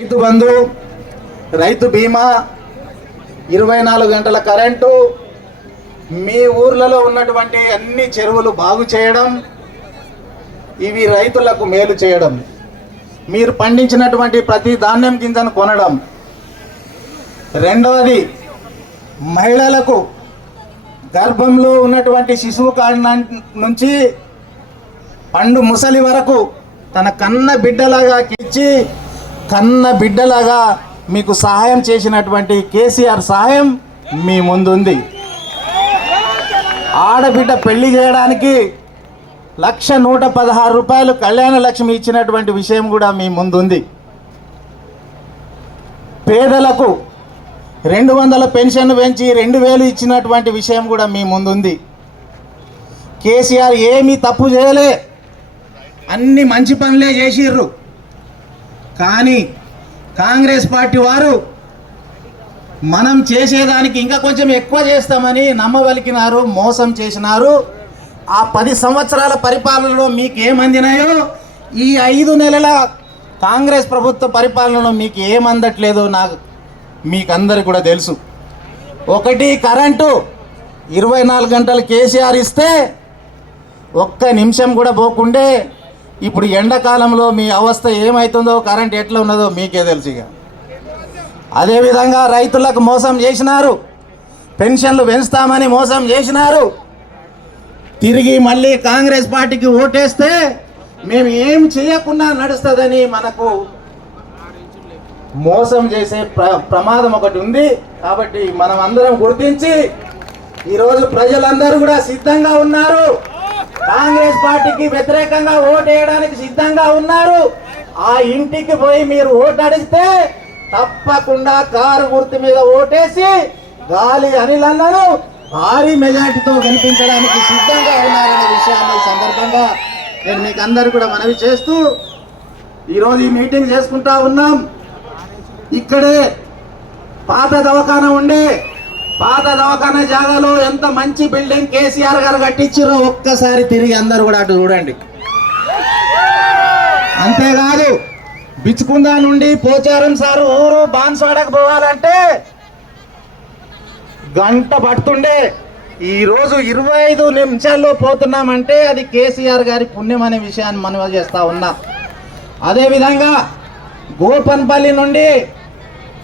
రైతు బంధు రైతు బీమా ఇరవై నాలుగు గంటల కరెంటు మీ ఊర్లలో ఉన్నటువంటి అన్ని చెరువులు బాగు చేయడం ఇవి రైతులకు మేలు చేయడం మీరు పండించినటువంటి ప్రతి ధాన్యం గింజను కొనడం. రెండవది మహిళలకు గర్భంలో ఉన్నటువంటి శిశువు కాడి నుంచి పండు ముసలి వరకు తన కన్న బిడ్డలాగా ఇచ్చి కన్న బిడ్డలాగా మీకు సహాయం చేసినటువంటి కేసీఆర్ సహాయం మీ ముందుంది. ఆడబిడ్డ పెళ్ళి చేయడానికి లక్ష నూట పదహారు రూపాయలు కళ్యాణ లక్ష్మి ఇచ్చినటువంటి విషయం కూడా మీ ముందుంది. పేదలకు రెండు వందల పెన్షన్ పెంచి రెండు వేలు ఇచ్చినటువంటి విషయం కూడా మీ ముందుంది. కేసీఆర్ ఏమీ తప్పు చేయలే. అన్ని మంచి పనులే చేసిర్రు. కానీ కాంగ్రెస్ పార్టీ వారు మనం చేసేదానికి ఇంకా కొంచెం ఎక్కువ చేస్తామని నమ్మవలికినారు మోసం చేసినారు. ఆ పది సంవత్సరాల పరిపాలనలో మీకు ఏమందినాయో ఈ ఐదు నెలల కాంగ్రెస్ ప్రభుత్వ పరిపాలనలో మీకు ఏమందట్లేదో నాకు మీకు అందరికి కూడా తెలుసు. ఒకటి కరెంటు ఇరవై నాలుగు గంటలు కేసీఆర్ ఇస్తే ఒక్క నిమిషం కూడా పోకుండే ఇప్పుడు ఎండాకాలంలో మీ అవస్థ ఏమవుతుందో కరెంట్ ఎట్లా ఉన్నదో మీకే తెలుసు ఇక. అదేవిధంగా రైతులకు మోసం చేసినారు. పెన్షన్లు పెంచుతామని మోసం చేసినారు. తిరిగి మళ్ళీ కాంగ్రెస్ పార్టీకి ఓటేస్తే మేము ఏం చేయకుండా నడుస్తుందని మనకు మోసం చేసే ప్ర ప్రమాదం ఒకటి ఉంది. కాబట్టి మనం అందరం గుర్తించి ఈరోజు ప్రజలందరూ కూడా సిద్ధంగా ఉన్నారు. కాంగ్రెస్ పార్టీకి వ్యతిరేకంగా ఓటు వేయడానికి సిద్ధంగా ఉన్నారు. ఆ ఇంటికి పోయి మీరు ఓటు అడిగితే తప్పకుండా కారు గుర్తు మీద ఓటేసి గాలి అనిల్ అన్నను భారీ మెజార్టీతో గెలిపించడానికి సిద్ధంగా ఉన్నారనే విషయాన్ని సందర్భంగా నేను మీకు అందరు కూడా మనవి చేస్తూ ఈరోజు ఈ మీటింగ్ చేసుకుంటా ఉన్నాం. ఇక్కడే పాత దవాఖాన ఉండే పాత దవాఖాన జాగాలో ఎంత మంచి బిల్డింగ్ కేసీఆర్ గారు కట్టించారో ఒక్కసారి తిరిగి అందరూ కూడా అటు చూడండి. అంతేకాదు బిచ్చుకుందా నుండి పోచారం సారు ఊరు బాన్స్వాడకు పోవాలంటే గంట పడుతుండే. ఈ రోజు ఇరవై ఐదు నిమిషాల్లో పోతున్నామంటే అది కేసీఆర్ గారి పుణ్యం అనే విషయాన్ని మనవి చేస్తా ఉన్నా. అదేవిధంగా గోపన్పల్లి నుండి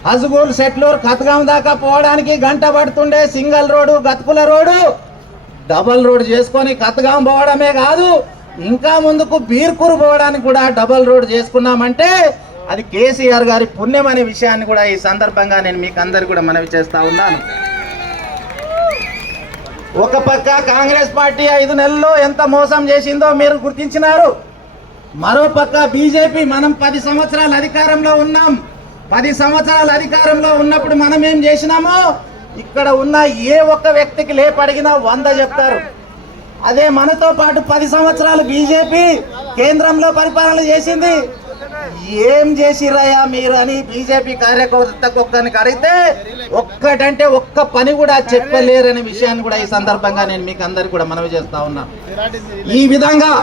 హజ్గూల్ సెట్లూర్ కతగాం దాకా పోవడానికి గంట పడుతుండే సింగల్ రోడ్డు గతుకుల రోడ్డు. డబల్ రోడ్ చేసుకొని కతగాం పోవడమే కాదు ఇంకా ముందుకు బీర్కూరు పోవడానికి కూడా డబల్ రోడ్ చేసుకున్నామంటే అది కేసీఆర్ గారి పుణ్యం అనే విషయాన్ని కూడా ఈ సందర్భంగా నేను మీకు అందరు కూడా మనవి చేస్తా ఉన్నాను. ఒక పక్క కాంగ్రెస్ పార్టీ ఐదు నెలల్లో ఎంత మోసం చేసిందో మీరు గుర్తించినారు. మరో పక్క బీజేపీ మనం పది సంవత్సరాలు అధికారంలో ఉన్నాం. పది సంవత్సరాలు అధికారంలో ఉన్నప్పుడు మనం ఏం చేసినామో? ఇక్కడ ఉన్న ఏ ఒక్క వ్యక్తికి లేపడిగినా వంద చెప్తారు. అదే మనతో పాటు పది సంవత్సరాలు బీజేపీ కేంద్రంలో పరిపాలన చేసింది. ఏం చేసిరయ్యా మీరు అని బీజేపీ కార్యకర్తకు ఒక్కరికి అడిగితే ఒక్కటంటే ఒక్క పని కూడా చెప్పలేరనే విషయాన్ని కూడా ఈ సందర్భంగా నేను మీకు అందరికి కూడా మనవి చేస్తా ఉన్నా. ఈ విధంగా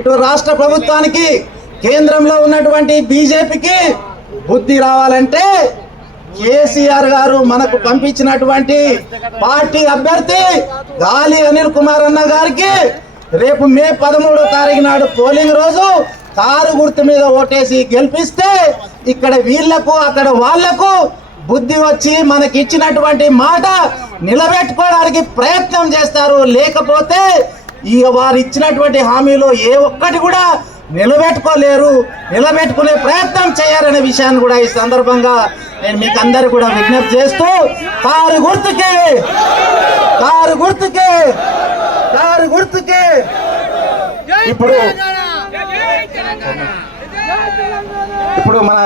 ఇటు రాష్ట్ర ప్రభుత్వానికి కేంద్రంలో ఉన్నటువంటి బీజేపీకి బుద్ధి రావాలంటే కేసీఆర్ గారు మనకు పంపించినటువంటి పార్టీ అభ్యర్థి గాలి అనిల్ కుమార్ అన్న గారికి రేపు మే పదమూడో తారీఖు నాడు పోలింగ్ రోజు కారు గుర్తు మీద ఓటేసి గెలిపిస్తే ఇక్కడ వీళ్ళకు అక్కడ వాళ్ళకు బుద్ధి వచ్చి మనకి ఇచ్చినటువంటి మాట నిలబెట్టుకోవడానికి ప్రయత్నం చేస్తారు. లేకపోతే ఈ వారు ఇచ్చినటువంటి హామీలో ఏ ఒక్కటి కూడా నిలబెట్టుకోలేరు నిలబెట్టుకునే ప్రయత్నం చేయాలనే విషయాన్ని కూడా ఈ సందర్భంగా నేను మీకు అందరు కూడా విజ్ఞప్తి చేస్తూ కారు గుర్తుకే కారు గుర్తుకే కారు గుర్తుకే. ఇప్పుడు ఇప్పుడు మన